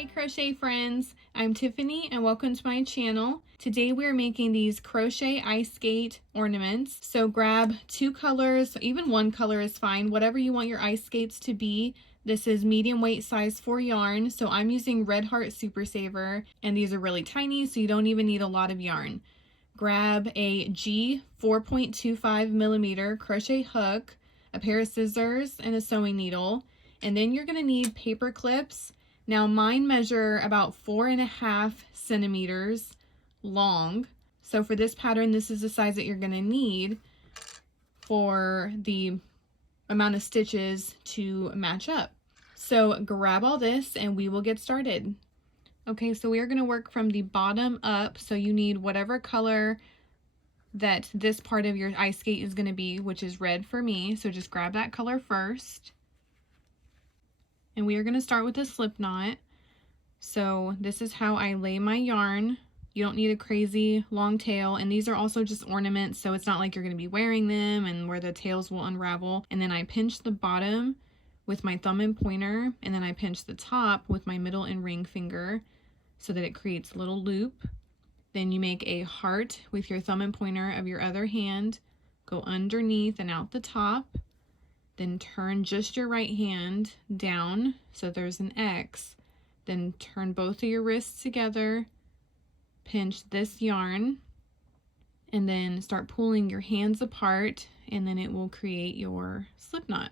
Hey crochet friends, I'm Tiffany and welcome to my channel. Today we're making these crochet ice skate ornaments. So grab two colors, even one color is fine, whatever you want your ice skates to be. This is medium weight size 4 yarn, so I'm using Red Heart Super Saver, and these are really tiny so you don't even need a lot of yarn. Grab a G 4.25 millimeter crochet hook, a pair of scissors, and a sewing needle, and then you're going to need paper clips. Now mine measure about 4.5 centimeters long. So for this pattern, this is the size that you're going to need for the amount of stitches to match up. So grab all this and we will get started. Okay, so we are going to work from the bottom up. So you need whatever color that this part of your ice skate is going to be, which is red for me. So just grab that color first. And we are going to start with a slip knot. So this is how I lay my yarn. You don't need a crazy long tail, and these are also just ornaments, so it's not like you're going to be wearing them and where the tails will unravel. And then I pinch the bottom with my thumb and pointer, and then I pinch the top with my middle and ring finger so that it creates a little loop. Then you make a heart with your thumb and pointer of your other hand, go underneath and out the top, then turn just your right hand down so there's an X. Then turn both of your wrists together, pinch this yarn, and then start pulling your hands apart, and then it will create your slip knot.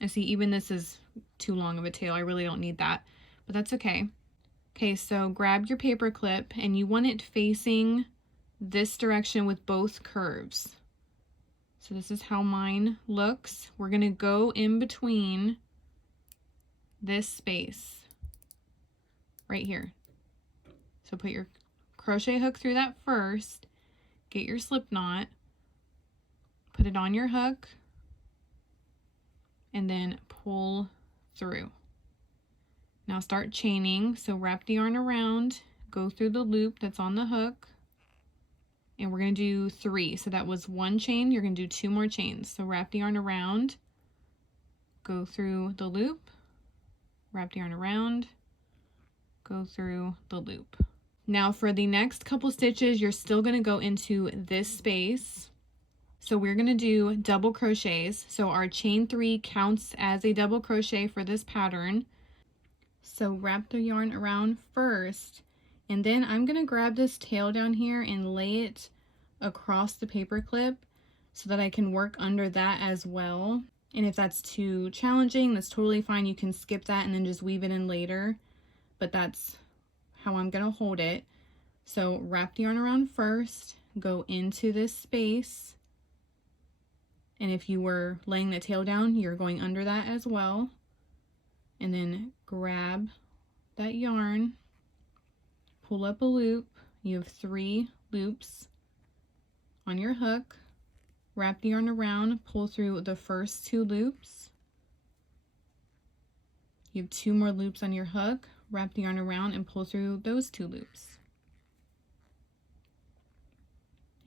I see even this is too long of a tail. I really don't need that, but that's okay. Okay, so grab your paper clip and you want it facing this direction with both curves. So this is how mine looks. We're going to go in between this space right here. So put your crochet hook through that first, get your slip knot, put it on your hook, and then pull through. Now start chaining. So wrap the yarn around, go through the loop that's on the hook, and we're going to do 3. So that was 1 chain, you're going to do 2 more chains. So wrap the yarn around, go through the loop, wrap the yarn around, go through the loop. Now for the next couple stitches, you're still going to go into this space. So we're going to do double crochets. So our chain 3 counts as a double crochet for this pattern. So wrap the yarn around first, and then I'm going to grab this tail down here and lay it across the paper clip so that I can work under that as well. And if that's too challenging, that's totally fine. You can skip that and then just weave it in later, but that's how I'm going to hold it. So wrap the yarn around first, go into this space, and if you were laying the tail down, you're going under that as well. And then grab that yarn, pull up a loop. You have 3 loops on your hook. Wrap the yarn around, pull through the first 2 loops. You have 2 more loops on your hook. Wrap the yarn around and pull through those 2 loops.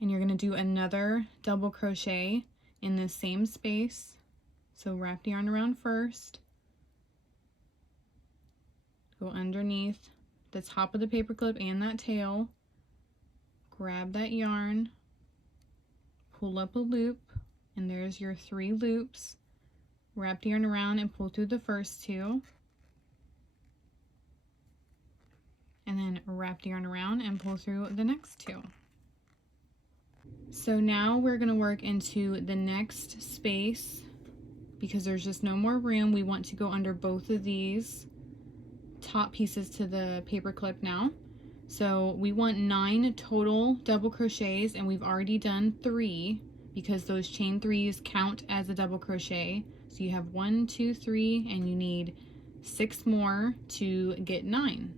And you're going to do another double crochet in the same space. So wrap the yarn around first, go underneath the top of the paper clip and that tail, grab that yarn, pull up a loop, and there's your 3 loops. Wrap the yarn around and pull through the first 2, and then wrap the yarn around and pull through the next 2. So now we're going to work into the next space because there's just no more room. We want to go under both of these top pieces to the paper clip now. So we want 9 total double crochets, and we've already done 3 because those chain 3s count as a double crochet. So you have 1, 2, 3, and you need 6 more to get 9.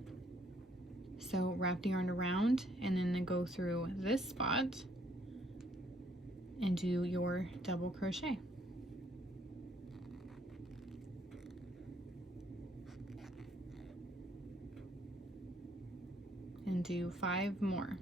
So wrap the yarn around and then go through this spot and do your double crochet. And do 5 more.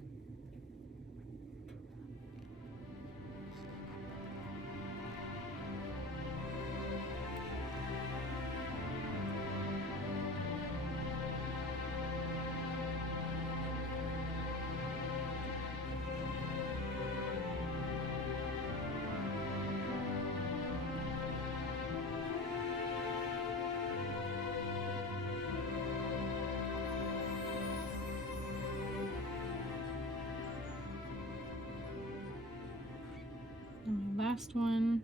last one.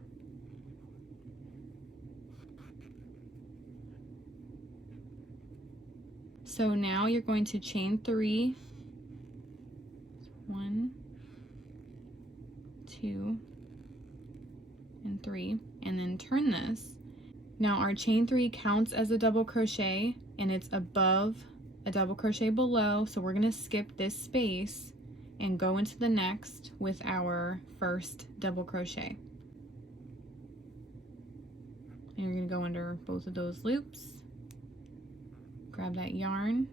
So now you're going to chain 3. 1, 2, and 3, and then turn this. Now our chain 3 counts as a double crochet, and it's above a double crochet below, so we're going to skip this space and go into the next with our first double crochet. And you're going to go under both of those loops, grab that yarn,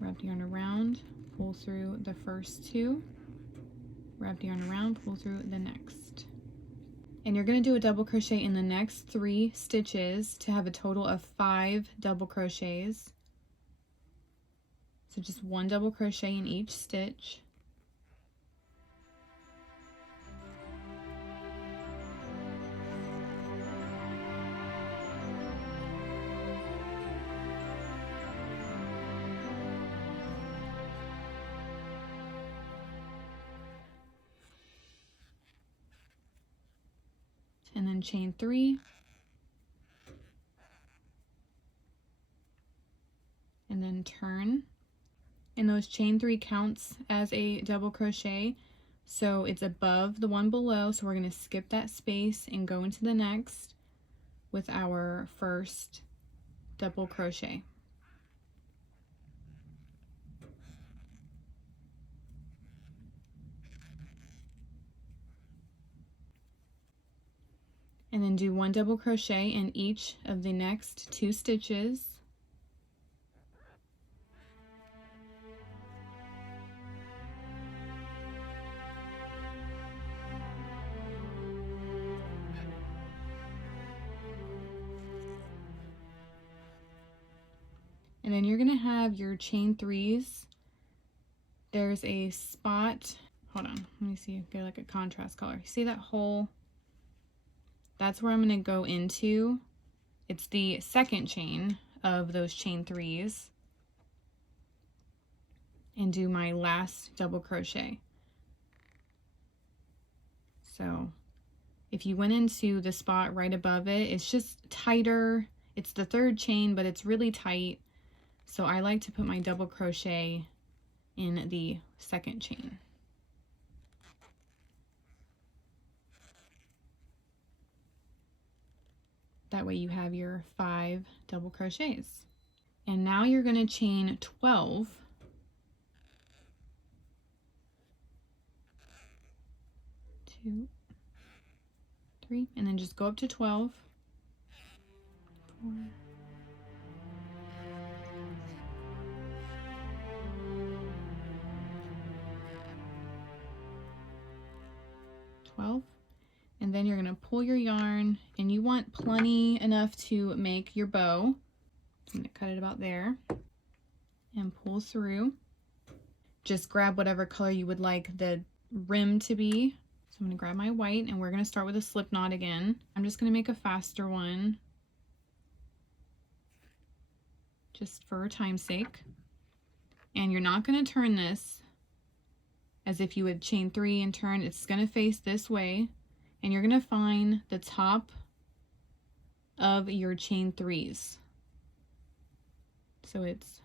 wrap the yarn around, pull through the first 2, wrap the yarn around, pull through the next. And you're going to do a double crochet in the next 3 stitches to have a total of 5 double crochets. So just 1 double crochet in each stitch. And then chain 3, and then turn. And those chain 3 counts as a double crochet, so it's above the one below, so we're going to skip that space and go into the next with our first double crochet. And then do 1 double crochet in each of the next 2 stitches. And then you're going to have your chain 3s. There's a spot, hold on, let me see, get like a contrast color. See that hole? That's where I'm going to go into. It's the second chain of those chain 3s, and do my last double crochet. So if you went into the spot right above it, it's just tighter. It's the 3rd chain, but it's really tight. So I like to put my double crochet in the 2nd chain. That way you have your 5 double crochets. And now you're going to chain 12. 2, 3, and then just go up to 12. 4, 12. And then you're going to pull your yarn, and you want plenty enough to make your bow. I'm going to cut it about there and pull through. Just grab whatever color you would like the rim to be. So I'm going to grab my white, and we're going to start with a slip knot again. I'm just going to make a faster one just for time's sake. And you're not going to turn this as if you would chain 3 and turn. It's going to face this way. And you're going to find the top of your chain 3s. So it's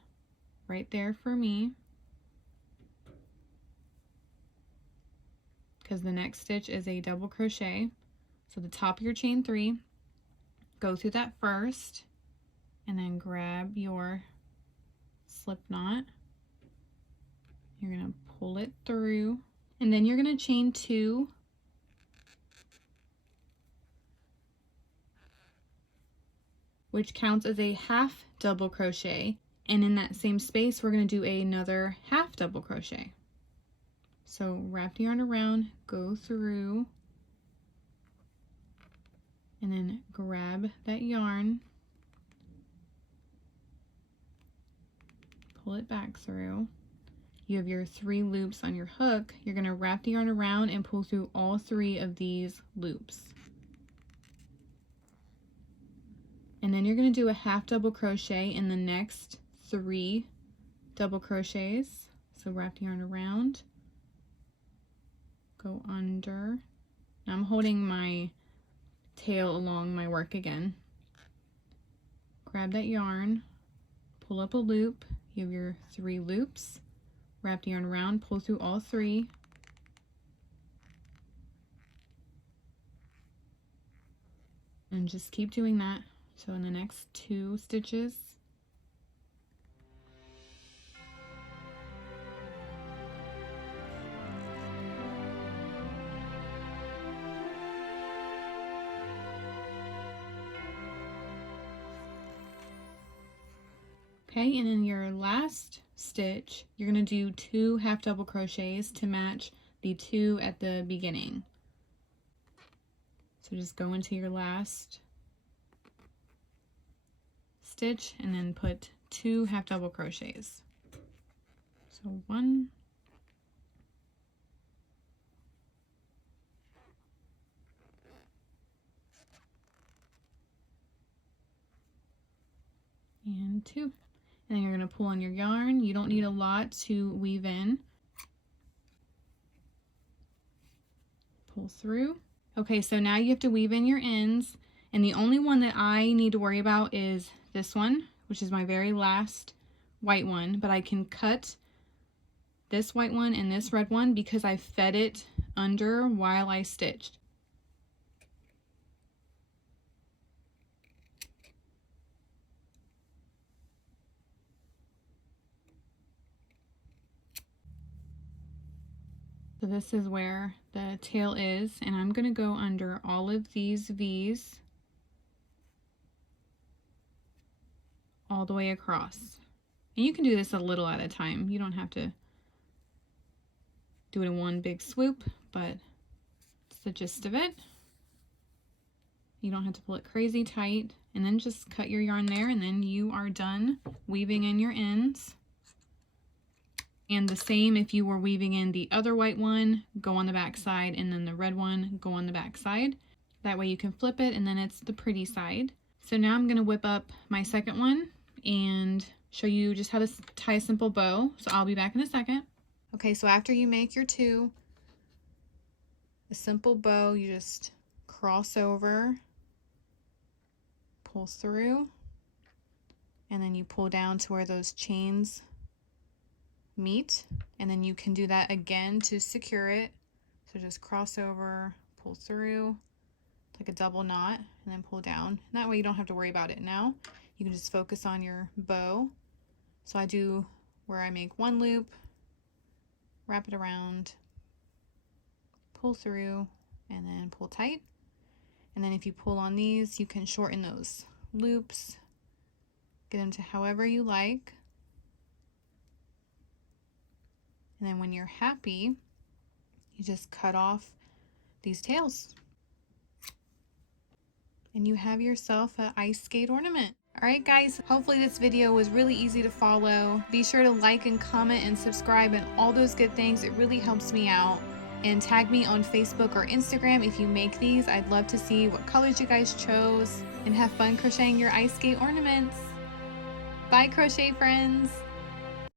right there for me, because the next stitch is a double crochet. So the top of your chain 3, go through that first, and then grab your slip knot. You're going to pull it through, and then you're going to chain 2, which counts as a half double crochet, and in that same space we're going to do another half double crochet. So wrap the yarn around, go through, and then grab that yarn, pull it back through. You have your 3 loops on your hook. You're going to wrap the yarn around and pull through all 3 of these loops. And then you're going to do a half double crochet in the next 3 double crochets. So wrap the yarn around, go under. Now I'm holding my tail along my work again. Grab that yarn, pull up a loop. You have your 3 loops. Wrap the yarn around, pull through all 3. And just keep doing that. So in the next 2 stitches, okay, and in your last stitch, you're going to do 2 half double crochets to match the 2 at the beginning. So just go into your last stitch and then put 2 half double crochets. So 1, and 2. And then you're going to pull on your yarn. You don't need a lot to weave in. Pull through. Okay, so now you have to weave in your ends, and the only one that I need to worry about is this one, which is my very last white one, but I can cut this white one and this red one because I fed it under while I stitched. So this is where the tail is, and I'm going to go under all of these V's all the way across. And you can do this a little at a time. You don't have to do it in one big swoop, but it's the gist of it. You don't have to pull it crazy tight, and then just cut your yarn there, and then you are done weaving in your ends. And the same if you were weaving in the other white one, go on the back side, and then the red one, go on the back side. That way you can flip it, and then it's the pretty side. So now I'm going to whip up my second one and show you just how to tie a simple bow. So I'll be back in a second. Okay, so after you make your 2, a simple bow, you just cross over, pull through, and then you pull down to where those chains meet, and then you can do that again to secure it. So just cross over, pull through like a double knot, and then pull down. And that way you don't have to worry about it now. You can just focus on your bow. So I do where I make 1 loop, wrap it around, pull through, and then pull tight. And then if you pull on these, you can shorten those loops, get them to however you like. And then when you're happy, you just cut off these tails. And you have yourself an ice skate ornament. Alright guys, hopefully this video was really easy to follow. Be sure to like and comment and subscribe and all those good things. It really helps me out. And tag me on Facebook or Instagram if you make these. I'd love to see what colors you guys chose. And have fun crocheting your ice skate ornaments. Bye crochet friends!